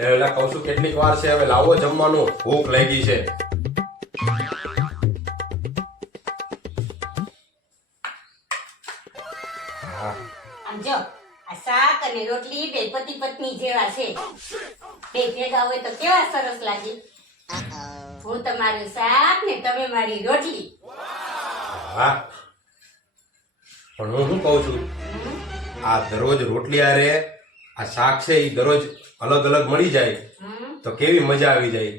એટલે કહું છું કેટલીક વાર છે, હવે લાવો જમવાનું, ભૂખ લાગી છે. આમ જો આ શાક અને રોટલી બે પતિ પત્ની જેવા છે. બે ભેગા હોય તો કેવા સરસ લાગે. હું તમારું શાક ને તમે મારી રોટલી. હા, પણ હું શું કહું છું, આ દરરોજ રોટલી આરે આ શાક છે એ દરરોજ અલગ અલગ મળી જાય તો કેવી મજા આવી જાય.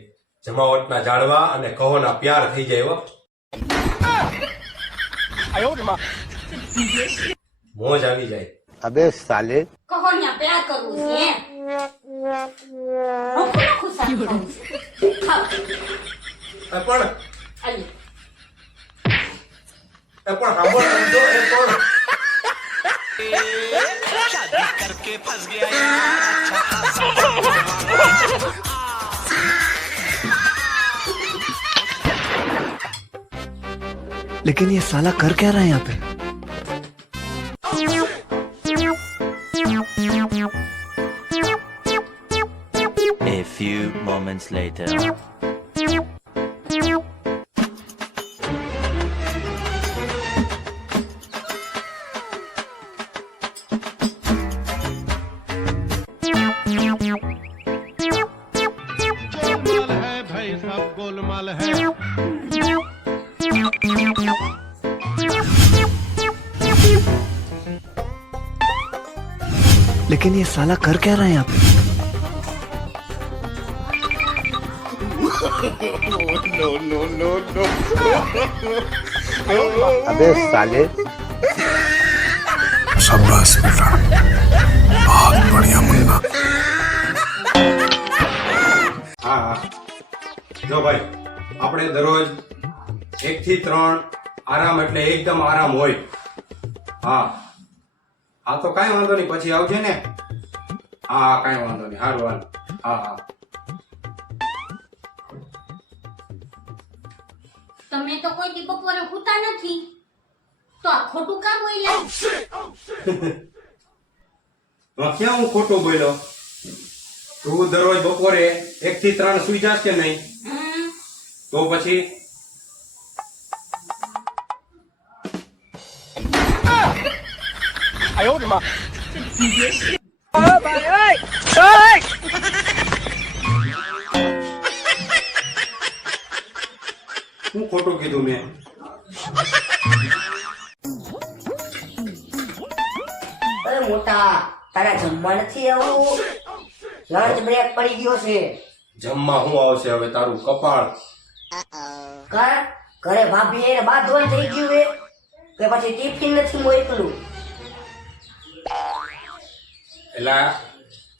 જમાવટના જાળવા અને કહોના પ્યાર થઈ જાય. હો, મોજ આવી જાય. अबे साले કહો ને પ્યાર કરવું છે એમ. નોખું નોખું શાક ખાવું છે. ખાઓ. પણ આલી. સાંભળો સમજો, शादी करके फंस गया यार. लेकिन ये साला कर क्या रहा है यहाँ पे? A few moments later. लेकिन ये साला कर क्या रहा है यहाँ पे? अबे साले शाबाश बेटा, बहुत बढ़िया मुन्ना. હા હા, જો ભાઈ, આપણે દરરોજ 1 થી 3 આરામ એટલે એકદમ આરામ હોય. હા હા, તો કાંઈ વાંધો નહીં, પછી આવજે ને. હા હા, કાંઈ વાંધો નહીં, સારું હાલ. હા હા. તમે તો કોઈ દી બપોરે સૂતા નથી તો આ ખોટું કામ બોલ્યા. ક્યાં હું ખોટું બોલ્યો? તું દરરોજ બપોરે 1 થી 3 સુઈ જાસ કે નહીં? તો પછી હું ખોટું કીધું મેં? અરે મોટા, તારા જમવા નથી આવું? લંચ બ્રેક પડી ગયો છે. જમવા હું આવશે હવે? તારું કપાળ. કા ઘરે ભાભી એને બાંધવાનું થઈ ગયું હે કે પછી ટિફિન નથી મોકલું? એલા,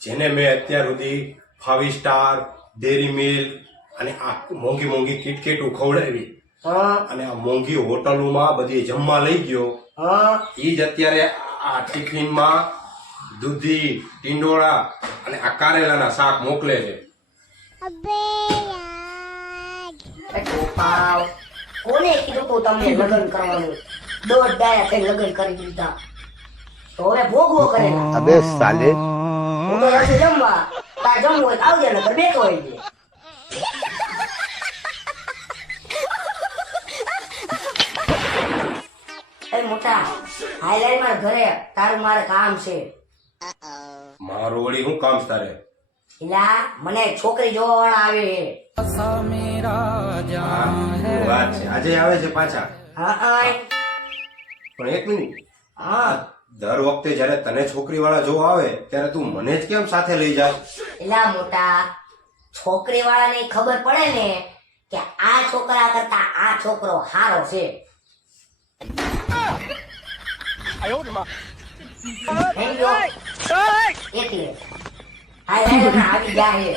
જેને મેં અત્યાર સુધી 5 સ્ટાર, ડેરી મિલ્ક અને આ મોંઘી મોંઘી કિટકેટું ખવડાવી હા અને આ મોંઘી હોટલોમાં બધી જમવા લઈ ગયો, હા ઈ જ અત્યારે આ ટિફિનમાં દૂધી, ટીંડોળા અને આ કારેલાના શાક મોકલે છે. એ ટોપાવ, કોને કીધું તું તમને લગ્ન કરવાનું? દોઢ ડાયા થઈ લગ્ન કરી દીધા તો હવે ભોગવો કરે. अबे साले હું તો હજુ જમવા, તાર જમવું હોય તો આવજે, નકર બેઠો હોય છે. એ મોટા, હાઈલાઈટ મારા ઘરે, તારું મારે કામ છે. મારું વળી શું કામ છે તારે? એલા, મને એક છોકરી જોવા વાળા આવે છે. હા, શું વાત છે? આજે આવે છે પાછા? હા હા પણ એક મિનિટ, હા. દર વખતે જયારે તને છોકરી વાળા જોવા આવે ત્યારે તું મને જ કેમ સાથે લઈ જાય? એલા મોટા, છોકરી વાળાને ખબર પડે ને કે આ છોકરા કરતા આ છોકરો હારો છે. સમજો? એટલે હાઈલાઈટ આવી જાય.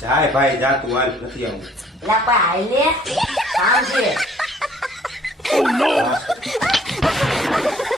જાય ભાઈ, જા તું, હાલ, નથી આવું. એલા પણ હાઈલે કામ છે.